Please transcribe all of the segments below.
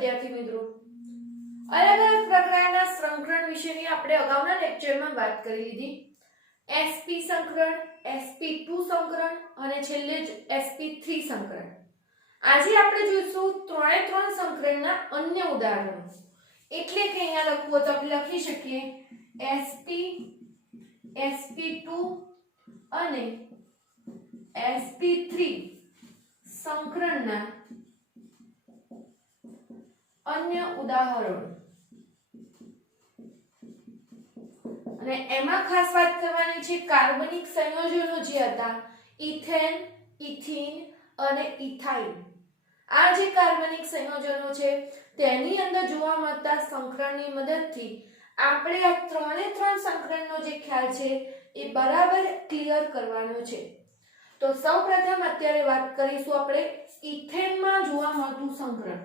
વિદ્યાર્થી મિત્રો, અલગ અલગ પ્રકારના સંકરણ વિશેની આપણે અગાઉના લેક્ચરમાં વાત કરી લીધી. sp સંકરણ, sp2 સંકરણ અને છેલ્લે જ sp3 સંકરણ. આજે આપણે જોઈશું ત્રણે ત્રણ સંકરણના અન્ય ઉદાહરણો. એટલે કે અહીંયા લખવું તો આપણે લખી શકીએ sp, sp2 અને sp3 સંકરણના અન્ય ઉદાહરણો. અને એમાં ખાસ વાત કરવાની છે કાર્બનિક સંયોજનો જે હતા ઇથેન, ઇથીન અને ઇથાઇન. આ જે કાર્બનિક સંયોજનો છે તેની અંદર જોવા મળતા સંકરણની મદદથી આપણે આ ત્રણે ત્રણ સંકરણનો જે ખ્યાલ છે એ બરાબર ક્લિયર કરવાનો છે. તો સૌપ્રથમ અત્યારે વાત કરીશું આપણે ઇથેનમાં જોવા મળતું સંકરણ.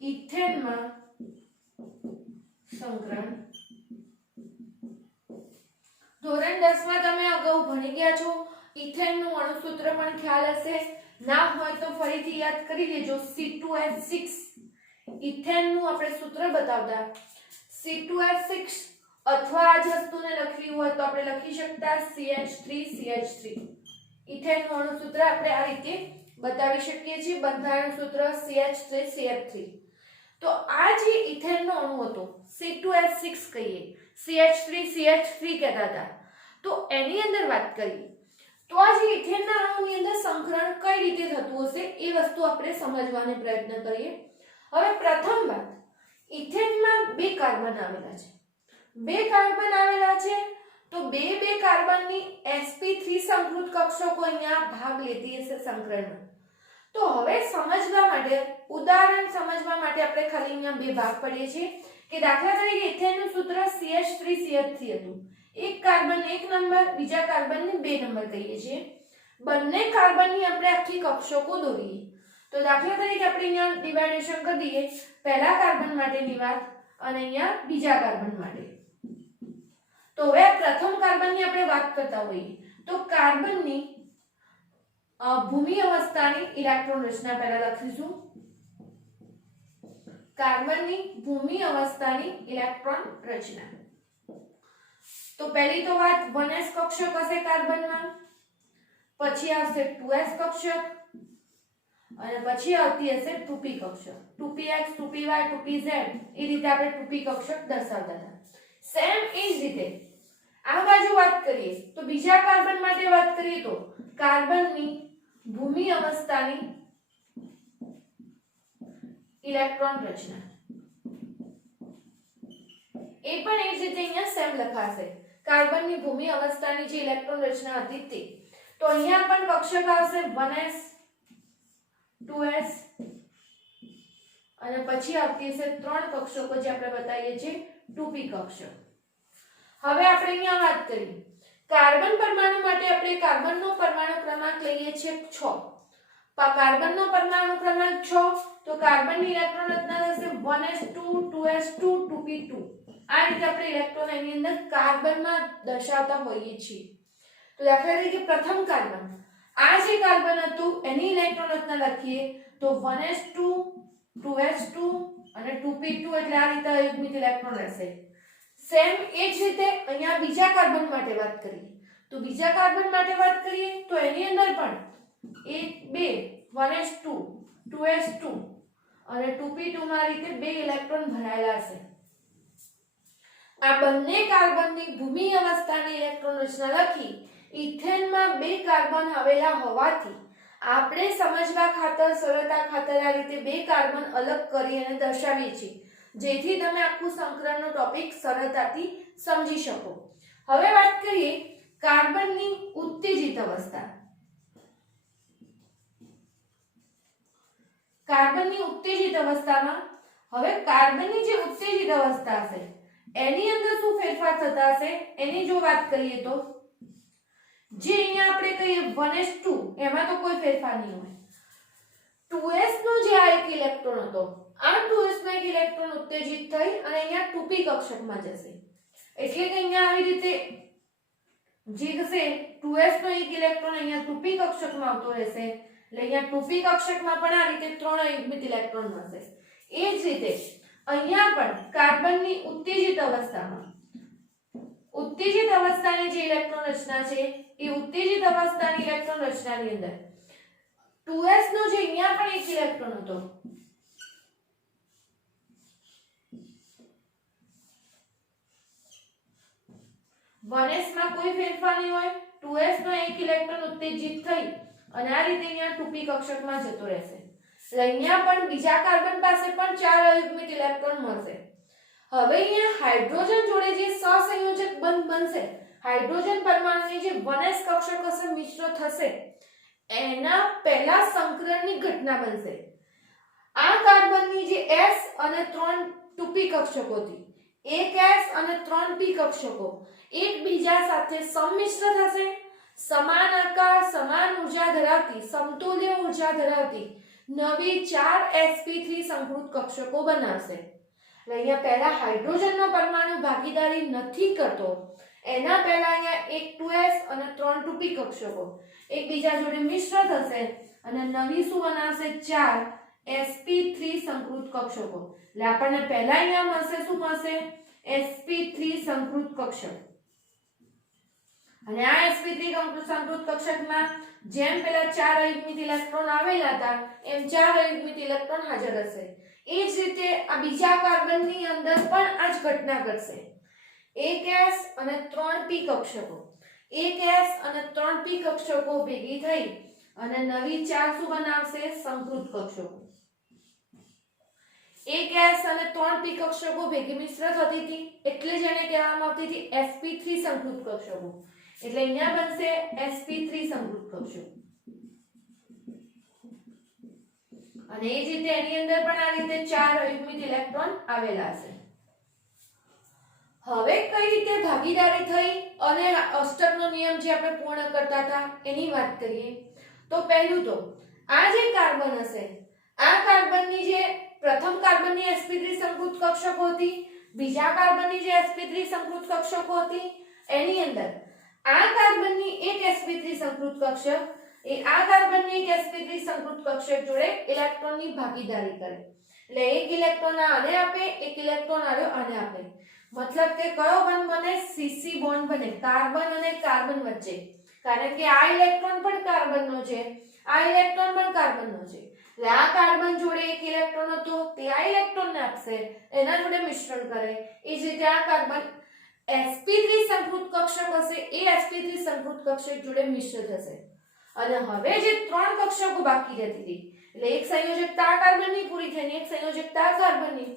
ઇથેનમાં સંકરણ ધોરણ 10 માં તમે અગાઉ ભણી ગયા છો. ઇથેનનું અણુસૂત્ર પણ ખ્યાલ હશે. ના હોય તો ફરીથી યાદ કરી લેજો. C2H6 ઇથેનનું આપણે સૂત્ર બતાવતા C2H6, અથવા આ જ વસ્તુને લખવી હોય તો આપણે લખી શકતા CH3CH3. ઇથેનનું અણુસૂત્ર આપણે આ રીતે બતાવી શકીએ છીએ. બંધારણ સૂત્ર CH3CH3. તો આ જે ઇથેનનો અણુ હતો C2H6 કહીએ, CH3CH3 કહેતા હતા. તો એની અંદર વાત કરીએ તો આ જે ઇથેનના અણુની અંદર સંકરણ કઈ રીતે થતું હશે એ વસ્તુ આપણે સમજવાનો પ્રયત્ન કરીએ. હવે પ્રથમ વાત, ઇથેનમાં બે કાર્બન આવેલા છે. બે કાર્બન આવેલા છે તો બે કાર્બનની sp3 સંકૃત કક્ષકો અહીંયા ભાગ લેતી હશે સંકરણમાં. તો હવે સમજવા માટે, ઉદાહરણ સમજવા માટે આપણે ખાલી અહીંયા બે ભાગ પાડીએ છીએ કે દાખલા તરીકે ઇથેનનું સૂત્ર CH3CH3 હતું. એક કાર્બન 1 નંબર, બીજા કાર્બનને 2 નંબર કહીએ છીએ. બંને કાર્બનની આપણે આખી કક્ષકો દોરીએ. તો દાખલા તરીકે આપણે અહીંયા ડિવાઇડેશન કરી દઈએ. પહેલા કાર્બન માટેની વાત અને અહીંયા બીજા કાર્બન માટે. તો હવે પ્રથમ કાર્બનની આપણે વાત કરતા હોઈએ તો કાર્બનની ભૂમિ અવસ્થાની ઇલેક્ટ્રોન રચના પહેલા લખીશું. કાર્બનની ભૂમિ અવસ્થાની ઇલેક્ટ્રોન રચના. તો પહેલી તો વાત 1s કક્ષક હશે કાર્બનમાં, પછી આવશે 2s કક્ષક અને પછી આવતી હશે 2p કક્ષક. 2px, 2py, 2pz એ રીતે આપણે 2p કક્ષક દર્શાવતા હતા. સેમ એ જ રીતે આ બાજુ વાત કરીએ તો બીજા કાર્બન માટે વાત કરીએ તો કાર્બનની ભૂમિ અવસ્થાની ઇલેક્ટ્રોન રચના એ પણ એ જ રીતે અહીંયા સેમ લખાશે. કાર્બનની ભૂમિ અવસ્થાની જે ઇલેક્ટ્રોન રચના હતી તે. તો અહીંયા પણ કક્ષક આવશે 1s, 2s અને પછી આવતી હશે ત્રણ કક્ષકો જે આપણે બતાવીએ છીએ 2p કક્ષક. હવે આપણે અહીંયા વાત કરીએ કાર્બન પરમાણુ માટે આપણે કાર્બનનો પરમાણુ ક્રમાંક લઈએ છીએ 6. કાર્બનનો પરમાણુ ક્રમાંક 6 તો કાર્બનની ઇલેક્ટ્રોન રચના થશે 1s2, 2s2, 2p2. આ રીતે આપણે ઇલેક્ટ્રોન એની અંદર કાર્બનમાં દર્શાવતા હોઈએ છીએ. તો દાખલા તરીકે પ્રથમ કાર્બન, આ જે કાર્બન હતું એની ઇલેક્ટ્રોન રચના લખીએ તો 1s2, 2s2 અને 2p2 એટલે આ રીતે અયુગ્મિત ઇલેક્ટ્રોન રહેશે. સેમ એ જ રીતે અહીંયા બીજા કાર્બન માટે વાત કરીએ તો બીજા કાર્બન માટે વાત કરીએ તો એની અંદર પણ 1, 2, 1s2, 2s2 અને 2p2 માં આ રીતે બે ઇલેક્ટ્રોન ભરાયેલા હશે. આ બંને કાર્બનની ભૂમિ અવસ્થાની ઇલેક્ટ્રોન રચના લખી ઇથેનમાં બે કાર્બન આવેલા હોવાથી આપણે સમજવા ખાતર, સરળતા ખાતર આ રીતે બે કાર્બન અલગ કરી અને દર્શાવીએ છીએ જેથી તમે આખું સંકરણનો ટોપિક સરળતાથી સમજી શકો. હવે વાત કરીએ કાર્બનની ઉત્તેજિત અવસ્થા. કાર્બનની ઉત્તેજિત અવસ્થામાં હવે કાર્બનની જે ઉત્તેજિત અવસ્થા હશે એની અંદર શું ફેરફાર થતા હશે એની જો વાત કરીએ તો જે અહીંયા આપણે કહીએ 1s2 એમાં તો કોઈ ફેરફાર નહીં હોય. 2s નો જે આ એક ઇલેક્ટ્રોન હતો, આ 2s નો એક ઇલેક્ટ્રોન ઉત્તેજિત થઈ અને અહીંયા 2p કક્ષકમાં જશે. એટલે કે અહીંયા આવી રીતે જે થશે 2s નો એક ઇલેક્ટ્રોન અહીંયા 2p કક્ષકમાં આવતો રહેશે એટલે અહીંયા 2p કક્ષકમાં પણ આ રીતે ત્રણ અયુગ્મિત ઇલેક્ટ્રોન મળશે. એ જ રીતે અહીંયા પણ કાર્બનની ઉત્તેજિત અવસ્થાની જે ઇલેક્ટ્રોન રચના છે એ ઉત્તેજિત અવસ્થાની ઇલેક્ટ્રોન રચનાની અંદર 2s નો જે અહીંયા પણ એક ઇલેક્ટ્રોન હતો, 1s માં કોઈ ફેરફાર નહીં હોય, 2s નો એક ઇલેક્ટ્રોન ઉત્તેજિત થઈ અને આ રીતે અહીંયા 2p કક્ષકમાં જતો રહેશે. એટલે અહીંયા પણ બીજા કાર્બન પાસે પણ 4 અયુગ્મિત ઇલેક્ટ્રોન મળશે. હવે અહીંયા હાઇડ્રોજન જોડે જે સહસંયોજક બંધ બનશે, હાઇડ્રોજન પરમાણુની જે 1s કક્ષક હશે મિશ્ર થશે, એના પહેલા સંકરણની ઘટના બનશે. આ કાર્બનની જે s અને 3 2p કક્ષકો હતી, એક s અને 3p કક્ષકો એકબીજા સાથે સંમિશ્ર થશે, સમાન આકાર, સમાન ઊર્જા ધરાવતી, સમતુલ્ય ઊર્જા ધરાવતી નવી 4 sp3 સંકૃત કક્ષકો બનાવશે. એટલે અહીંયા પહેલા હાઇડ્રોજનનો પરમાણુ ભાગીદારી નથી કરતો, એના પહેલા અહીંયા એક 2s અને 3 2p કક્ષકો એકબીજા જોડે મિશ્ર થશે અને નવી શું બનાવશે? 4 sp3 સંકૃત કક્ષકો. એટલે આપણને પહેલા અહીંયા મળશે, શું મળશે? sp3 સંકૃત કક્ષક. અને આ sp3 સંકૃત કક્ષકમાં જેમ પેલા 4 અયુગ્મિત ઇલેક્ટ્રોન આવેલા હતા એમ 4 અયુગ્મિત ઇલેક્ટ્રોન હાજર હશે. એ જ રીતે આ બીજા કાર્બનની અંદર પણ આ જ ઘટના ઘટશે. એક s અને 3p કક્ષકો, એક s અને 3p કક્ષકો ભેગી થઈ અને નવી 4 શું બનાવશે? સંકૃત કક્ષકો. એક s અને 3p કક્ષકો ભેગી મિશ્ર થતી હતી એટલે જેને કહેવામાં આવતી હતી sp3 સંકૃત કક્ષકો. એટલે અહીંયા બનશે sp3 સંકૃત કક્ષકો. અને એ જ રીતે એની અંદર પણ આ રીતે 4 અયુગ્મિત ઇલેક્ટ્રોન આવેલા છે. હવે કઈ રીતે ભાગીદારી થઈ અને અષ્ટકનો નિયમ જે આપણે પૂર્ણ કરતા હતા એની વાત કરીએ તો પહેલું તો આ જે કાર્બન હશે, આ કાર્બનની જે પ્રથમ કાર્બનની sp3 સંકૃત કક્ષકો હતી, બીજા કાર્બનની જે sp3 સંકૃત કક્ષકો હતી, એની અંદર આ કાર્બનની એક sp3 સંકૃત કક્ષક એ આ કાર્બનની એક sp3 સંકૃત કક્ષક જોડે ઇલેક્ટ્રોનની ભાગીદારી કરે. એટલે એક ઇલેક્ટ્રોન આને આપે, એક ઇલેક્ટ્રોન આને આપે. મતલબ કે કયો બોન્ડ બને? cc બોન્ડ બને કાર્બન અને કાર્બન વચ્ચે. કારણ કે આ ઇલેક્ટ્રોન પણ કાર્બનનો છે, આ ઇલેક્ટ્રોન પણ કાર્બનનો છે. એટલે આ કાર્બન જોડે એક ઇલેક્ટ્રોન હતો તે આ ઇલેક્ટ્રોનને આપશે, એના જોડે મિશ્રણ કરે. એ જ રીતે આ કાર્બન sp3 સંકૃત કક્ષક હશે એ sp3 સંકૃત કક્ષક જોડે મિશ્ર થશે. અને હવે જે 3 કક્ષકો બાકી રહેતી હતી, એટલે એક સંયોજકતા આ કાર્બનની પૂરી થઈને એક સંયોજકતા આ કાર્બનની.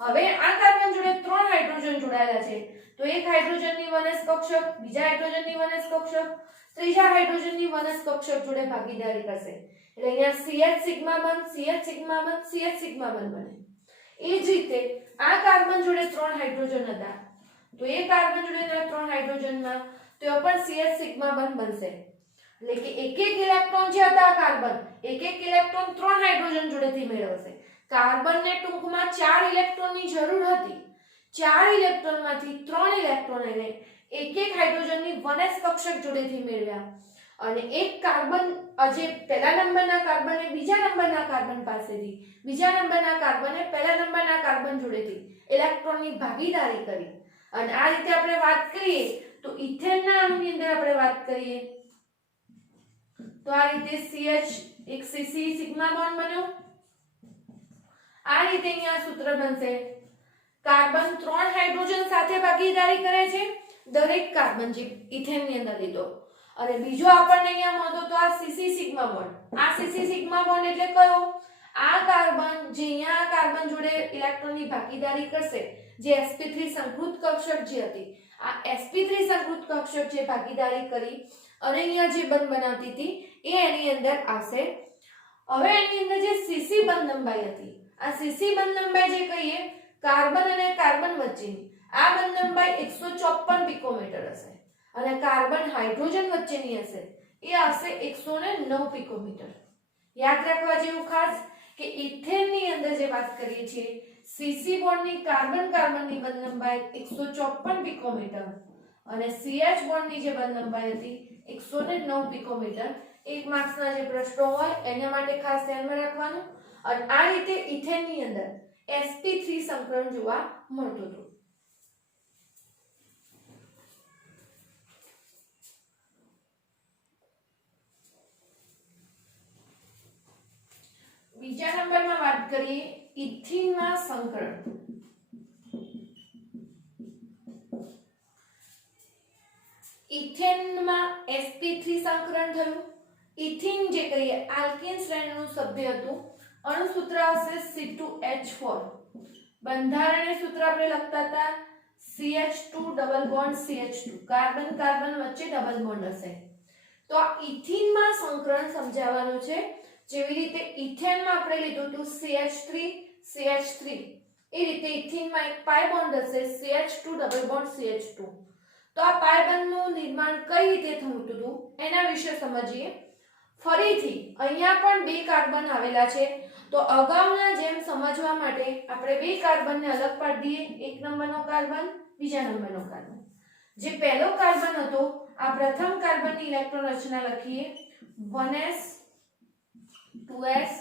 હવે આ કાર્બન જોડે 3 હાઇડ્રોજન જોડાયેલા છે, તો એક હાઇડ્રોજનની 1s કક્ષક બીજા હાઇડ્રોજનની 1s કક્ષક ત્રીજા હાઇડ્રોજનની 1s કક્ષક જોડે ભાગીદારી કરશે. એટલે અહીંયા CH સિગ્મા બંધ, CH સિગ્મા બંધ, CH સિગ્મા બંધ બને. એ જ રીતે આ કાર્બન જોડે 3 હાઇડ્રોજન હતા, તો એ કાર્બન જોડે 3 હાઇડ્રોજનમાં તો પણ CH સિગ્મા બંધ બનશે. એટલે કે એક ઇલેક્ટ્રોન જે હતા કાર્બન, એક ઇલેક્ટ્રોન 3 હાઇડ્રોજન જોડેથી મેળવશે. કાર્બનને ટૂંકમાં 4 ઇલેક્ટ્રોનની જરૂર હતી, 4 ઇલેક્ટ્રોનમાંથી 3 ઇલેક્ટ્રોન એને એક હાઇડ્રોજનની 1s કક્ષક જોડેથી મેળવ્યા. અને એક કાર્બન જે પહેલા નંબરના કાર્બને બીજા નંબરના કાર્બન પાસેથી, બીજા નંબરના કાર્બને પહેલા નંબરના કાર્બન જોડેથી ઇલેક્ટ્રોનની ભાગીદારી કરી. અને આ રીતે આપણે વાત કરીએ તો ઇથેનના અણુની અંદર આપણે વાત કરીએ તો આ રીતે CH એક CC સિગ્મા બોન્ડ બન્યો. આ રીતે અહીંયા સૂત્ર બનશે. કાર્બન 3 હાઇડ્રોજન સાથે ભાગીદારી કરે છે દરેક કાર્બન જે ઇથેનની અંદર લીધો. અને બીજો આપણને અહીંયા મળતો તો આ CC સિગ્મા બોન્ડ. આ CC સિગ્મા બોન્ડ એટલે કયો? આ કાર્બન જે અહીંયા કાર્બન જોડે ઇલેક્ટ્રોનની ભાગીદારી કરશે, જે sp3 સંકૃત કક્ષક જે હતી, આ sp3 સંકૃત કક્ષક જે ભાગીદારી કરી અને અહીંયા જે બંધ બનાવતી હતી એ એની અંદર આવશે. હવે એની અંદર જે cc બંધ લંબાઈ હતી, આ cc બંધ લંબાઈ જે કહીએ કાર્બન અને કાર્બન વચ્ચેની, આ બંધ લંબાઈ 154 પિકોમીટર હશે. અને કાર્બન હાઇડ્રોજન વચ્ચેની હશે એ આવશે 109 પિકોમીટર. યાદ રાખવા જેવું ખાસ કે ઇથેનની અંદર જે વાત કરીએ છીએ cc બોન્ડની કાર્બન કાર્બનની બંધ લંબાઈ 154 પિકોમીટર અને CH બોન્ડની જે બંધ લંબાઈ હતી 109 પિકોમીટર. એક માર્ક્સના જે પ્રશ્નો હોય એના માટે ખાસ ધ્યાનમાં રાખવાનું. અને આ રીતે ઇથેનની અંદર sp3 સંકરણ જોવા મળતું હતું. બીજા નંબરમાં વાત કરીએ ઇથિનમાં સંકરણ. ઇથેનમાં sp3 સંકરણ થયું. ઇથિન જે કહીએ આલ્કેન શ્રેણીનું સભ્ય હતું. અણુસૂત્ર હશે C2H4. બંધારણીય સૂત્ર આપણે લખતા હતા CH2 double bond CH2. Carbon carbon વચ્ચે ડબલ બોન્ડ હશે. તો આ ઇથિનમાં સંકરણ સમજાવવાનું છે. જેવી રીતે ઇથેનમાં આપણે લીધું હતું CH3 CH3, એ રીતે ઇથિનમાં એક પાઈ બોન્ડ હશે CH2 ડબલ બોન્ડ CH2. તો આ પાઈ બોન્ડનું નિર્માણ કઈ રીતે થતું હતું એના વિશે સમજીએ. ફરીથી અહીંયા પણ બે કાર્બન આવેલા છે. તો અગાઉના જેમ સમજવા માટે આપણે બે કાર્બનને અલગ પાડી દઈએ. એક નંબરનો કાર્બન, બીજા નંબરનો કાર્બન. જે પહેલો કાર્બન હતો આ પ્રથમ કાર્બનની ઇલેક્ટ્રોન રચના લખીએ 1s 2s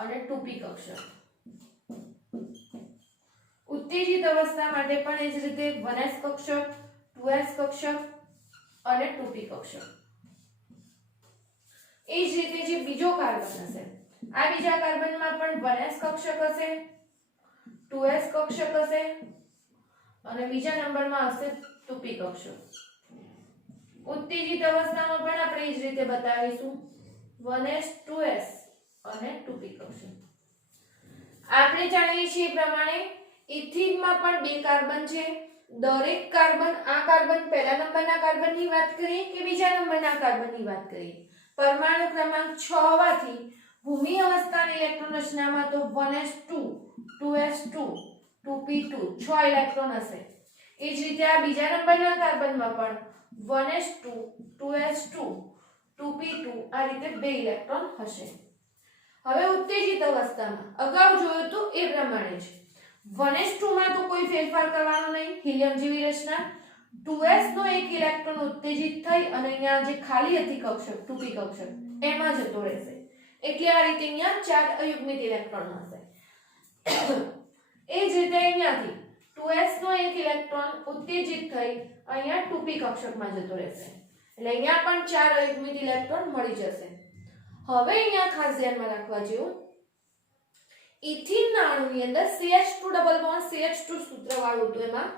અને 2p કક્ષક. ઉત્તેજિત અવસ્થા માટે પણ એ જ રીતે 1s કક્ષક 2s કક્ષક અને 2p કક્ષક. એ જ રીતે જે બીજો કાર્બન હશે આ બીજા કાર્બનમાં પણ 1s કક્ષક હશે 2s કક્ષક હશે અને બીજા નંબરમાં હશે 2p કક્ષક. ઉત્તેજિત અવસ્થામાં પણ આપણે એ જ રીતે બતાવીશું 1s 2s અને 2p કક્ષક. આપણે જાણીએ છીએ પ્રમાણે ઇથિનમાં પણ બે કાર્બન છે. દરેક કાર્બન આ કાર્બન પહેલા નંબરના કાર્બનની વાત કરીએ કે બીજા નંબરના કાર્બનની વાત કરીએ, પરમાણુ ક્રમાંક 6 હોવાથી ભૂમિ અવસ્થાની ઇલેક્ટ્રોન રચનામાં તો 1s2 2s2 2p2 6 ઇલેક્ટ્રોન હશે. એ જ રીતે આ બીજા નંબરના કાર્બનમાં પણ 1s2 2s2 2p2 આ રીતે બે ઇલેક્ટ્રોન હશે. હવે ઉત્તેજિત અવસ્થામાં અગાઉ જોયું તો એ પ્રમાણે જ 1s2 માં તો કોઈ ફેરફાર કરવાનો નહીં, હિલિયમ જેવી રચના. 2s નો એક ઇલેક્ટ્રોન ઉત્તેજિત થઈ અને અહીંયા જે ખાલી હતી કક્ષક 2p કક્ષક એમાં જતો રહેશે. એટલે આ રીતે અહીંયા ચાર અયુગ્મિત ઇલેક્ટ્રોન હશે. એ જ રીતે અહીંયાથી 2s નો એક ઇલેક્ટ્રોન ઉત્તેજિત થઈ અહીંયા 2p કક્ષકમાં જતો રહેશે. એટલે અહીંયા પણ ચાર અયુગ્મિત ઇલેક્ટ્રોન મળી જશે. હવે અહીંયા ખાસ ધ્યાનમાં રાખવા જેવું ઇથિનના અણુની અંદર CH2 ડબલ બોન્ડ CH2 સૂત્ર વાળું હતું. એમાં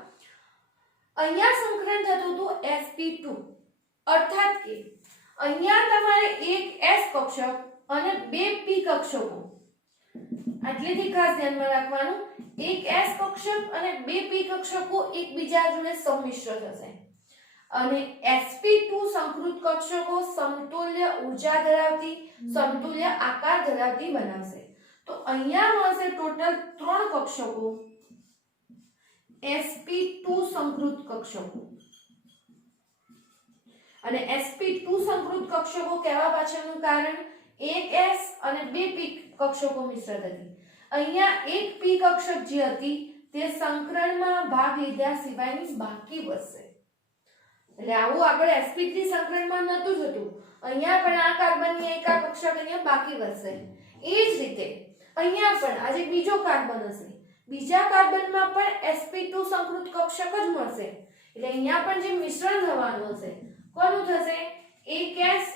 અહીંયા સંકરણ થતું હતું sp2, અર્થાત કે અહીંયા તમારે એક s કક્ષક અને બે p કક્ષકો, આટલેથી ખાસ ધ્યાનમાં રાખવાનું, એક s કક્ષક અને બે p કક્ષકો એકબીજા જોડે સંમિશ્ર થશે અને sp2 સંકૃત કક્ષકો સમતુલ્ય ઊર્જા ધરાવતી સમતુલ્ય આકાર ધરાવતી બનાવશે. તો અહીંયા મળશે ટોટલ 3 કક્ષકો sp2 સંકૃત કક્ષકો. અને sp2 સંકૃત કક્ષકો કહેવા પાછળનું કારણ એક s અને બે p કક્ષકો મિશ્ર હતી. અહીંયા એક p કક્ષક જે હતી તે સંકરણમાં ભાગ લીધા સિવાયની બાકી વધશે. એટલે આવું આપણે sp3 સંકરણમાં નહોતું થતું. અહીંયા પણ આ કાર્બનની એક આ કક્ષક અહીંયા બાકી વધશે. એ જ રીતે અહીંયા પણ આજે બીજો કાર્બન હશે, બીજા કાર્બનમાં પણ sp2 સંકૃત કક્ષક જ મળશે. એટલે અહીંયા પણ જે મિશ્રણ થવાનું હશે કોનું થશે? એક s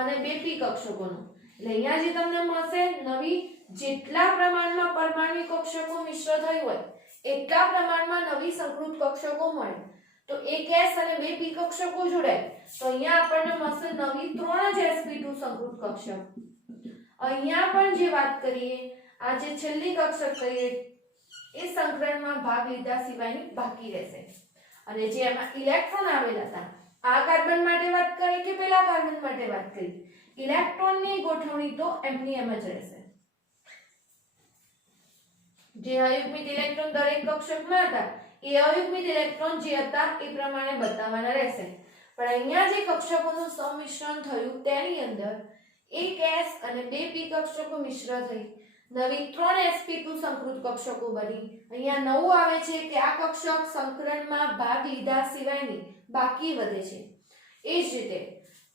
અને બે p કક્ષકોનું. એટલે અહીંયા જે તમને મળશે નવી જેટલા પ્રમાણમાં પરમાણુ કક્ષકો મિશ્ર થઈ હોય એટલા પ્રમાણમાં નવી સંકૃત કક્ષકો મળે. તો એક s અને બે p કક્ષકો જોડાય તો અહીંયા આપણને મળશે નવી 3 જ sp2 સંકૃત કક્ષક. અહીંયા પણ જે વાત કરીએ આ જે છેલ્લી કક્ષક કહીએ એ સંકરણમાં ભાગ લીધા સિવાયની બાકી રહેશે. અને જે એમાં ઇલેક્ટ્રોન આવેલા હતા આ કાર્બન માટે વાત કરીએ કે પેલા કાર્બન માટે વાત કરીએ, ઇલેક્ટ્રોનની ગોઠવણી તો એમની એમ જ રહેશે. જે અયુગ્મિત ઇલેક્ટ્રોન દરેક કક્ષકમાં હતા એ અયુગ્મિત ઇલેક્ટ્રોન જે હતા એ પ્રમાણે બતાવવાના રહેશે. પણ અહીંયા જે કક્ષકોનું સંમિશ્રણ થયું તેની અંદર એક s અને બે p કક્ષકો મિશ્ર થઈ નવી 3 sp2 સંકૃત કક્ષકો બની. અહીંયા નવું આવે છે કે આ કક્ષક સંકરણમાં ભાગ લીધા સિવાયની બાકી વધે છે. એ જ રીતે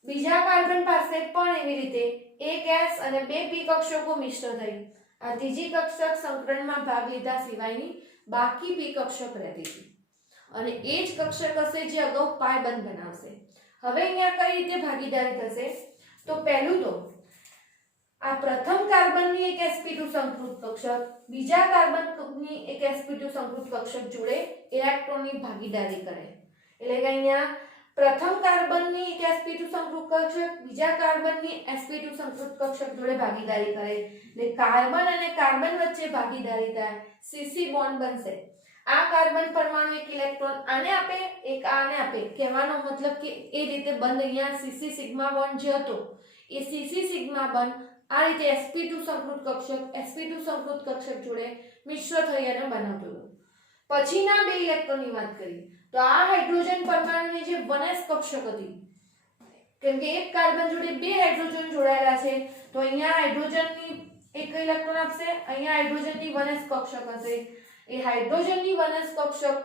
બીજા કાર્બન પાસે પણ એવી રીતે એક s અને બે p કક્ષકો મિશ્ર થઈ આ ત્રીજી કક્ષક સંકરણમાં ભાગ લીધા સિવાયની બાકી પી કક્ષક રહેતી હતી અને એ જ કક્ષક હશે જે અગાઉ પાય બંધ બનાવશે. હવે અહીંયા કઈ રીતે ભાગીદારી થશે? તો પહેલું તો આ પ્રથમ કાર્બનની એક sp2 સંકૃત કક્ષક બીજા કાર્બનની એક sp2 સંકૃત કક્ષક જોડે ઇલેક્ટ્રોનની ભાગીદારી કરે. એટલે કે અહીંયા પ્રથમ કાર્બનની એક sp2 સંકૃત કક્ષક બીજા કાર્બનની sp2 સંકૃત કક્ષક જોડે ભાગીદારી કરે. એટલે કાર્બન અને કાર્બન વચ્ચે ભાગીદારી થાય, cc બોન્ડ બનશે. આ કાર્બન પરમાણુ એક ઇલેક્ટ્રોન આને આપે, એક આને આપે. કહેવાનો મતલબ કે એ રીતે બંધ અહીંયા cc સિગ્મા બોન્ડ જે હતો એ cc સિગ્મા બંધ આ રીતે sp2 સંકૃત કક્ષક જોડે મિશ્ર થઈ અને બનાવતું હતું. પછીના બે ઇલેક્ટ્રોનની વાત કરીએ તો આ હાઇડ્રોજન પરમાણુની જે 1s કક્ષક હતી, કેમ કે એક કાર્બન જોડે બે હાઇડ્રોજન જોડાયેલા છે તો અહીંયા હાઇડ્રોજનની એક ઇલેક્ટ્રોન આપશે, અહીંયા હાઇડ્રોજનની 1s કક્ષક હશે. એ હાઇડ્રોજનની 1s કક્ષક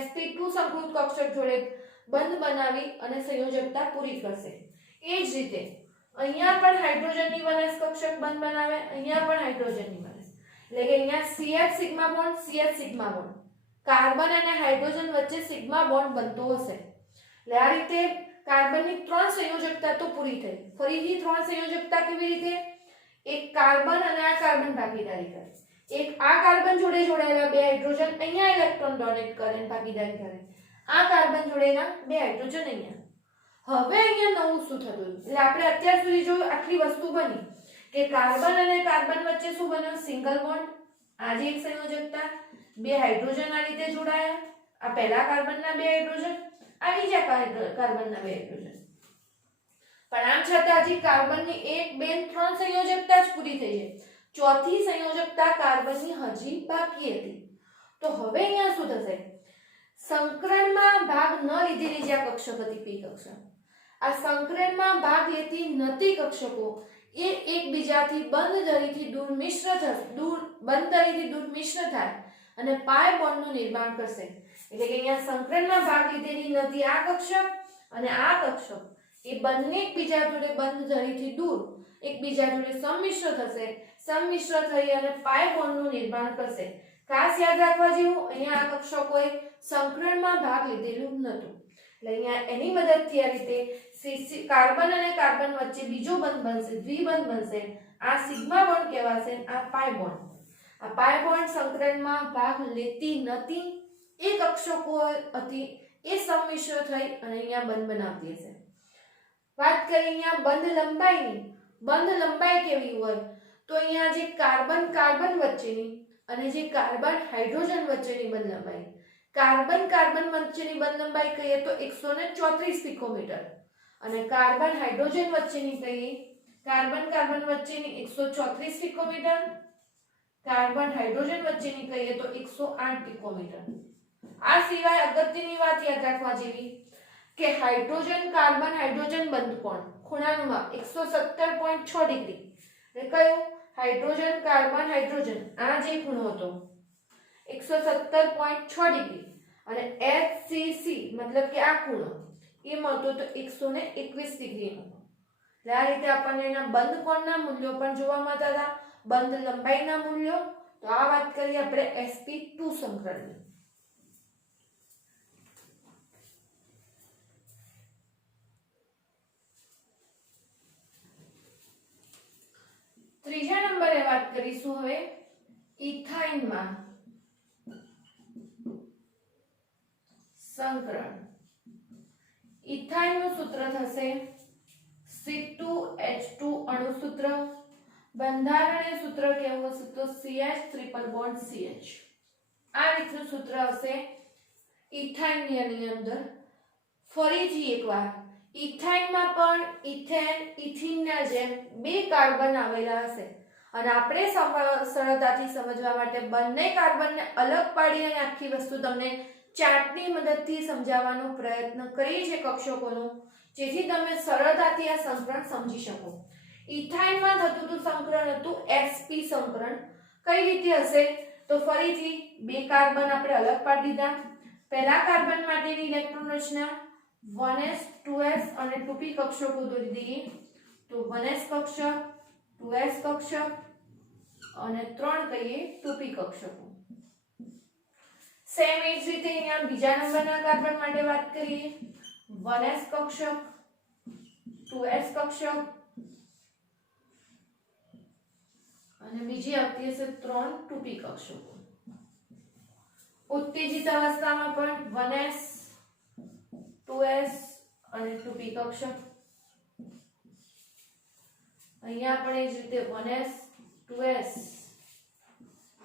sp2 સંકૃત કક્ષક જોડે બંધ બનાવી અને સંયોજકતા પૂરી કરશે. એ જ રીતે અહીંયા પણ હાઇડ્રોજનની 1s કક્ષક બંધ બનાવે, અહીંયા પણ હાઇડ્રોજનની 1s. એટલે કે અહીંયા CH sigma bond CH sigma bond carbon અને હાઇડ્રોજન વચ્ચે સિગ્મા બોન્ડ બનતો હશે. એટલે આ રીતે કાર્બનની 3 સંયોજકતા તો પૂરી થઈ. ફરીથી 3 સંયોજકતા કેવી રીતે? એક કાર્બન અને આ કાર્બન ભાગીદારી કરે, એક આ કાર્બન જોડે જોડાયેલા બે હાઇડ્રોજન અહીંયા ઇલેક્ટ્રોન ડોનેટ કરે અને ભાગીદારી કરે, આ કાર્બન જોડેના બે હાઇડ્રોજન અહીંયા. હવે અહીંયા નવું શું થતું? એટલે આપણે અત્યાર સુધી જોયું આટલી વસ્તુ બની કે કાર્બન અને કાર્બન વચ્ચે શું બન્યું? Single bond. આજે એક સંયોજકતા, બે હાઇડ્રોજન આ રીતે જોડાયા, આ પહેલા કાર્બનના બે હાઇડ્રોજન, આ બીજા કાર્બનના બે હાઇડ્રોજન. પણ આમ છતાં હજી કાર્બનની 1 2 3 સંયોજકતા જ પૂરી થઈ છે. ચોથી સંયોજકતા કાર્બનની હજી બાકી હતી. તો હવે અહીંયા શું થશે? સંકરણમાં ભાગ ન લીધેલી જે કક્ષક હતી પી કક્ષક, આ સંકરણમાં ભાગ લેતી નતી કક્ષકો એ એકબીજાથી બંધ ધરીથી દૂર મિશ્ર થાય અને પાય બોન્ડનું નિર્માણ કરશે. એટલે કે અહીંયા સંકરણમાં ભાગ લીધેલી નતી આ કક્ષક અને આ કક્ષક એ બંને એકબીજા જોડે બંધ ધરીથી દૂર એકબીજા જોડે સંમિશ્ર થશે. સંમિશ્ર થઈ અને પાય બોન્ડનું નિર્માણ કરશે. ખાસ યાદ રાખવા જેવું, અહીંયા આ કક્ષકોએ સંકરણમાં ભાગ લીધેલું નહોતું. એટલે અહીંયા એની મદદથી આ રીતે કાર્બન અને કાર્બન વચ્ચે બીજો બંધ બનશે, દ્વિબંધ બનશે. આ સિગ્મા બોન્ડ કહેવાશે, આ પાય બોન્ડ. આ પાય બોન્ડ સંકરણમાં ભાગ લેતી નહોતી એ કક્ષકો હતી એ સંમિશ્ર થઈ અને અહીંયા બંધ બનાવતી હશે. વાત કરીએ અહીંયા બંધ લંબાઈની. બંધ લંબાઈ કેવી હોય? તો અહીંયા જે કાર્બન કાર્બન વચ્ચેની અને જે કાર્બન હાઇડ્રોજન વચ્ચેની બંધ લંબાઈ, કાર્બન કાર્બન વચ્ચેની બંધ લંબાઈ કહીએ તો 134 પિકોમીટર અને કાર્બન હાઇડ્રોજન વચ્ચેની કહીએ, કાર્બન કાર્બન વચ્ચેની 134 પિકોમીટર, કાર્બન હાઇડ્રોજન વચ્ચેની કહીએ તો 108 પિકોમીટર. આ સિવાય અગત્યની વાત યાદ રાખવા જેવી કે હાઇડ્રોજન કાર્બન હાઇડ્રોજન બંધ કોણ ખૂણાનું માપ 117.6 ડિગ્રી. એટલે કયો? હાઇડ્રોજન કાર્બન હાઇડ્રોજન આ જે ખૂણો હતો 117.6 ડિગ્રી અને HCC મતલબ કે આ ખૂણો એ મળતો તો 121 ડિગ્રીનો. એટલે આ રીતે આપણને એના બંધ કોણના મૂલ્યો પણ જોવા મળતા હતા, બંધ લંબાઈના મૂલ્યો. તો આ વાત કરીએ આપણે sp2 સંકરણની. ત્રીજા નંબરે વાત કરીશું હવે ઇથાઇનમાં સંકરણ. ઇથાઇનનું સૂત્ર થશે C2H2 અણુ સૂત્ર. બંધારણીય સૂત્ર કેવું હશે તો CH ટ્રિપલ બોન્ડ CH. આ રીતનું સૂત્ર હશે ઇથાઇનની અંદર. ફરીથી એકવાર ઇથાઇનમાં પણ ઇથેન ઇથિનના જેમ બે કાર્બન આવેલા હશે અને આપણે સરળતાથી સમજવા માટે બંને કાર્બનને અલગ પાડીને આખી વસ્તુ તમને ચાર્ટની મદદથી સમજાવવાનો પ્રયત્ન કરીએ છીએ કક્ષકોનો, જેથી તમે સરળતાથી આ સંકરણ સમજી શકો. ઇથાઇનમાં થતું હતું સંકરણ હતું sp સંકરણ. કઈ રીતે હશે તો ફરીથી બે કાર્બન આપણે અલગ પાડી દીધા. પહેલા કાર્બન માટેની ઇલેક્ટ્રોન રચના 1s 2s અને 2p કક્ષકો દોરી દઈએ. તો 1s કક્ષક 2s કક્ષક અને 3 કહીએ 2p કક્ષકો. સેમ એ જ રીતે અહીંયા બીજા નંબરના કાર્બન માટે વાત કરીએ 1s કક્ષક 2s કક્ષક અને બીજી આવતી હશે 3 2p કક્ષકો. ઉત્તેજિત અવસ્થામાં પણ 1s 2s અને 2p કક્ષક. અહીંયા પણ એ જ રીતે 1s 2s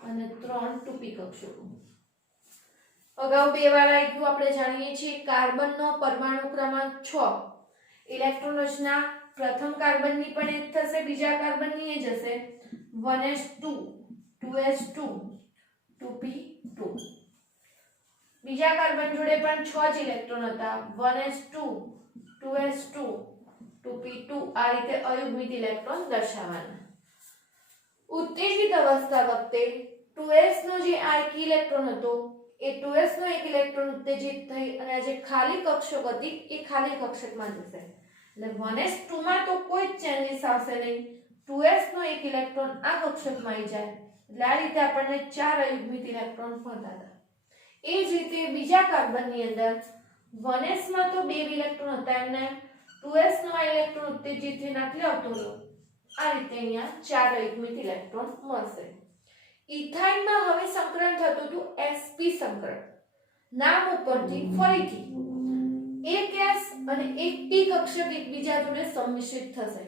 અને 3 2p કક્ષકો. અગાઉ બે વાર આવ્યું આપણે જાણીએ છીએ કાર્બનનો પરમાણુ ક્રમાંક 6. ઇલેક્ટ્રોન રચના પ્રથમ કાર્બનની પણ એ જ થશે, બીજા કાર્બનની એ જ હશે 1s2 2s2 2p2. બીજા કાર્બન જોડે પણ 6 જ ઇલેક્ટ્રોન હતા 1s2 2s2 2p2. આ રીતે અયુગ્મિત ઇલેક્ટ્રોન દર્શાવવાના. ઉત્તેજિત અવસ્થા વખતે 2s નો જે આ એક ઇલેક્ટ્રોન હતો એ 2s નો એક ઇલેક્ટ્રોન ઉત્તેજિત થઈ અને આ જે ખાલી કક્ષક હતી એ ખાલી કક્ષકમાં જશે. એટલે 1s2 માં તો કોઈ જ ચેન્જીસ આવશે નહીં, 2s નો એક ઇલેક્ટ્રોન આ કક્ષકમાં આવી જાય. એટલે આ રીતે આપણને 4 અયુગ્મિત ઇલેક્ટ્રોન મળતા હતા. એ જ રીતે બીજા કાર્બનની અંદર 1s માં તો 2 ઇલેક્ટ્રોન હતા એમને 2s નો આ ઇલેક્ટ્રોન ઉત્તેજિત થઈને આટલે આવતો રહ્યો. આ રીતે અહીંયા 4 અયુગ્મિત ઇલેક્ટ્રોન મળશે. ઇથાઇનમાં હવે સંકરણ થતું હતું sp સંકરણ. નામ ઉપરથી ફરીથી એક s અને એક p કક્ષક એકબીજા જોડે સંમિશ્રિત થશે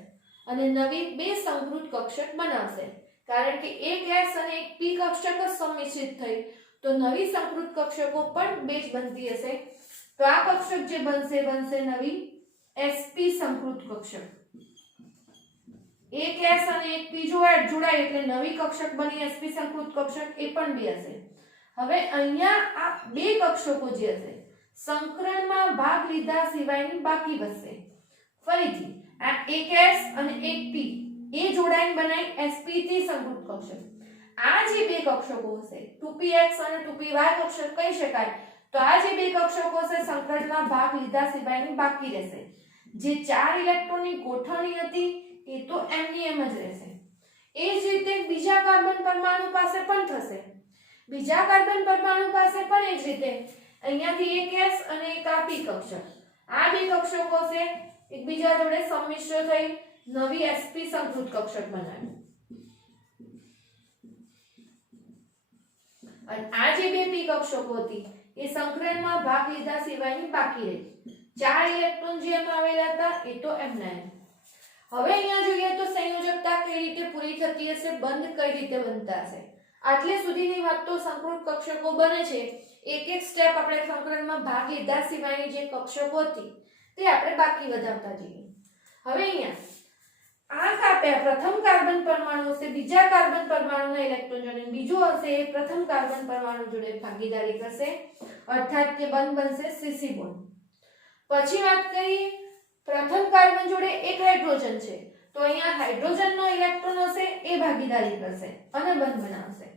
અને નવી બે સંકૃત કક્ષક બનાવશે. કારણ કે એક s અને એક p કક્ષક જ સંમિશ્રિત થઈ તો નવી સંકૃત કક્ષકો પણ બે જ બનતી હશે. તો આ કક્ષક જે બનશે નવી sp સંકૃત કક્ષક. એક s અને એક p જોડાય એટલે નવી કક્ષક બની sp સંકૃત કક્ષક એ પણ બે હશે. હવે અહીંયા આ બે કક્ષકો જે હશે સંકરણમાં ભાગ લીધા સિવાયની બાકી બચશે. ફરીથી આ એક s અને એક p એ જોડાઈને બનાવી sp3 સંકૃત કક્ષક. આ જે બે કક્ષકો હશે 2px અને 2py કક્ષક કહી શકાય. તો આ જે બે કક્ષકો હશે સંકરણમાં ભાગ લીધા સિવાયની બાકી રહેશે. જે 4 ઇલેક્ટ્રોનની ગોઠવણી હતી એ તો એમની એમ જ રહેશે. એ જ રીતે બીજા કાર્બન પરમાણુ પાસે પણ થશે. બીજા કાર્બન પરમાણુ પાસે પણ એ જ રીતે અહીંયાથી એક s અને એક p કક્ષક. આ બે કક્ષકો છે એકબીજા જોડે સંમિશ્ર થઈ નવી sp સંકૃત કક્ષક બનાવી. અને આ જે બે p કક્ષકો હતી એ સંકરણમાં ભાગ લીધા સિવાયની બાકી રહી. 4 ઇલેક્ટ્રોન જે એમાં આવેલા હતા એ તો એમના એમ. હવે અહીંયા જોઈએ તો સંયોજકતા કઈ રીતે પૂરી થતી હશે, બંધ કઈ રીતે બનતા હશે. આટલે સુધીની વાત તો સંકૃત કક્ષકો બને છે. એક એક સ્ટેપ આપણે સંકરણમાં ભાગ લીધા સિવાયની જે કક્ષકો હતી તે આપણે બાકી વધારતા જઈએ. હવે અહીંયા આ કાપ્યા પ્રથમ કાર્બન પરમાણુ હશે બીજા કાર્બન પરમાણુના ઇલેક્ટ્રોન જોડે, બીજો હશે એ પ્રથમ કાર્બન પરમાણુ જોડે ભાગીદારી કરશે અર્થાત કે બંધ બનશે CC બોન્ડ. પછી વાત કરીએ પ્રથમ કાર્બન જોડે એક હાઇડ્રોજન છે તો અહીંયા હાઇડ્રોજનનો ઇલેક્ટ્રોન હશે એ ભાગીદારી કરશે અને બંધ બનાવશે.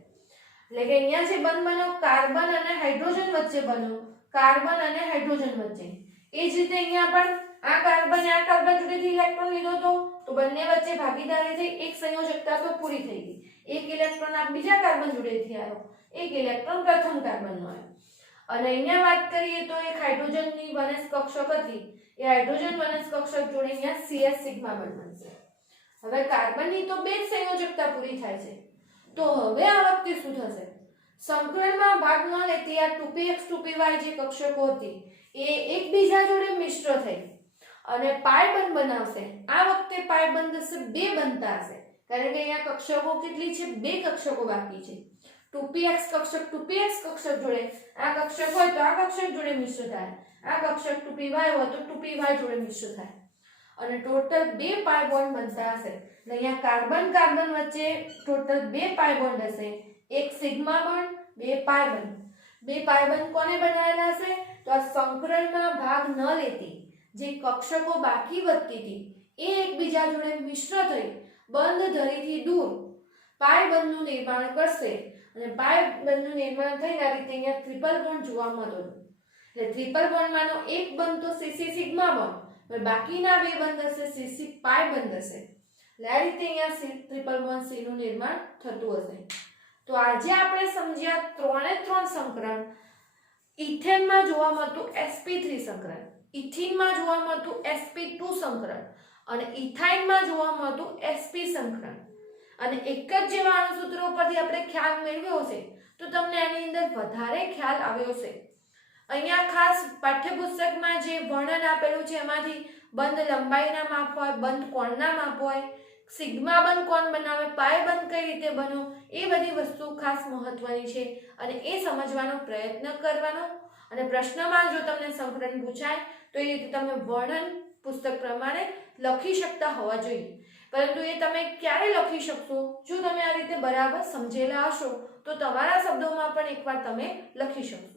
એટલે કે અહીંયા જે બંધ બન્યો કાર્બન અને હાઇડ્રોજન વચ્ચે બન્યો, કાર્બન અને હાઇડ્રોજન વચ્ચે. એ જ રીતે અહીંયા પણ આ કાર્બન જોડેથી ઇલેક્ટ્રોન લીધો તો બંને વચ્ચે ભાગીદારી થઈ એક સંયોજકતા તો પૂરી થઈ ગઈ. એક ઇલેક્ટ્રોન આ બીજા કાર્બન જોડેથી આવ્યો, એક ઇલેક્ટ્રોન પ્રથમ કાર્બનનો આવ્યો. અને અહીંયા વાત કરીએ તો એક હાઇડ્રોજનની 1s કક્ષક હતી એ હાઇડ્રોજન 1s કક્ષક જોડે અહીંયા CS સિગ્મા બોન્ડ બનશે. હવે કાર્બનની તો બે જ સંયોજકતા પૂરી થાય છે. તો હવે આ વખતે શું થશે? સંકરણમાં ભાગ ન લેતી આ 2px 2py જે કક્ષકો હતી એ એકબીજા જોડે મિશ્ર થઈ અને પાય બંધ બનાવશે. આ વખતે પાય બંધ હશે બે બનતા હશે કારણ કે અહીંયા કક્ષકો કેટલી છે? બે કક્ષકો બાકી છે. 2px કક્ષક 2px કક્ષક જોડે આ કક્ષક હોય તો આ કક્ષક જોડે મિશ્ર થાય, આ કક્ષક 2py હોય તો 2py જોડે મિશ્ર થાય અને ટોટલ બે પાય બોન્ડ બનતા હશે. એટલે અહીંયા કાર્બન કાર્બન વચ્ચે ટોટલ બે પાય બોન્ડ હશે, એક સિગ્મા બોન્ડ, બે પાય બોન્ડ. બે પાય બોન્ડ કોને બનાવેલા હશે? તો આ સંકરણમાં ભાગ ન લેતી જે કક્ષકો બાકી વધતી હતી એ એકબીજા જોડે મિશ્ર થઈ બંધ ધરીથી દૂર પાય બંધનું નિર્માણ કરશે અને પાય બંધનું નિર્માણ થઈને આ રીતે અહીંયા ટ્રિપલ બોન્ડ જોવા મળતો. એટલે ટ્રિપલ બોન્ડમાંનો એક બંધ તો CC સિગ્મા બોન્ડ, બાકીના બે બંધ હશે CC પાય બંધ હશે એટલે આ રીતે અહીંયા C111C નું નિર્માણ થતું હશે. તો આજે આપણે સમજ્યા ત્રણે ત્રણ સંકરણ. ઇથેનમાં જોવા મળતું sp3 સંકરણ, ઇથિનમાં જોવા મળતું sp2 સંકરણ અને ઇથાઇનમાં જોવા મળતું sp સંકરણ. અને એક જ જેવા અણુસૂત્રો ઉપરથી આપણે ખ્યાલ મેળવ્યો હશે તો તમને આની અંદર વધારે ખ્યાલ આવ્યો હશે. અહીંયા ખાસ પાઠ્યપુસ્તકમાં જે વર્ણન આપેલું છે એમાંથી બંધ લંબાઈના માપ હોય, બંધ કોણના માપ હોય, સિગ્મા બંધ કોણ બનાવે, પાય બંધ કઈ રીતે બનો, એ બધી વસ્તુ ખાસ મહત્વની છે અને એ સમજવાનો પ્રયત્ન કરવાનો. અને પ્રશ્નમાં જો તમને સંકલન પૂછાય તો એ રીતે તમે વર્ણન પુસ્તક પ્રમાણે લખી શકતા હોવા જોઈએ. પરંતુ એ તમે ક્યારે લખી શકશો? જો તમે આ રીતે બરાબર સમજેલા હશો તો તમારા શબ્દોમાં પણ એકવાર તમે લખી શકશો.